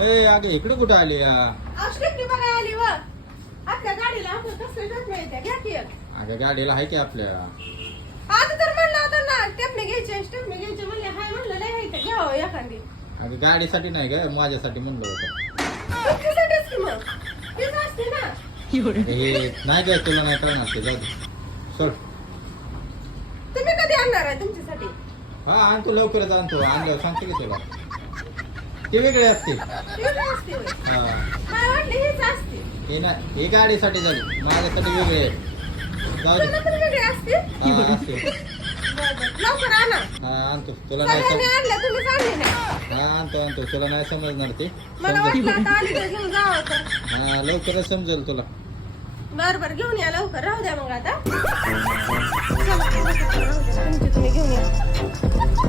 ए अगं इकडे कुठं आली या? स्टेपनी बघायला आली व आपल्या गाडीला आपण कसं टाकण्याच्या घ्या की एक. अगं गाडीला आहे की आपल्या. आता तर म्हणलं होतं ना स्टेपनी घ्यायचे म्हणले हाय म्हणलं नाही घ्यायचं घ्यावं एखादी. अगं गाडीसाठी नाही ग माझ्यासाठी म्हणलं होतं. तुझ्यासाठीच की मग तीच असते ना. हे नाही ग तुला नाही कळणार ते जाऊ दे. सोड. तुम्ही कधी आणणार आहे तुमच्यासाठी? हा आणतो लवकरच आणतो आणल्यावर सांगते की तुला. ते वेगळे असते. तीच असते होय. हा मला वाटलं हीच असते. हे ना हे गाडीसाठी झाली माझ्यासाठी वेगळे आहे. जाऊ दे. तुला पण वेगळी असते? हा असते. बरं, बरं. लवकर आणा. हा आणतो तुला नाही सगळ्यांनी सम आणल्या तुम्हीच आणली नाही. हा आणतो तुला नाही समजणार ते. मला समजेल. वाटलं आता आली तर घेऊन जावं तर. हा लवकरच समजेल तुला. बरं घेऊन या लवकर राहू द्या मग आता. तुमची तुम्ही घेऊन या.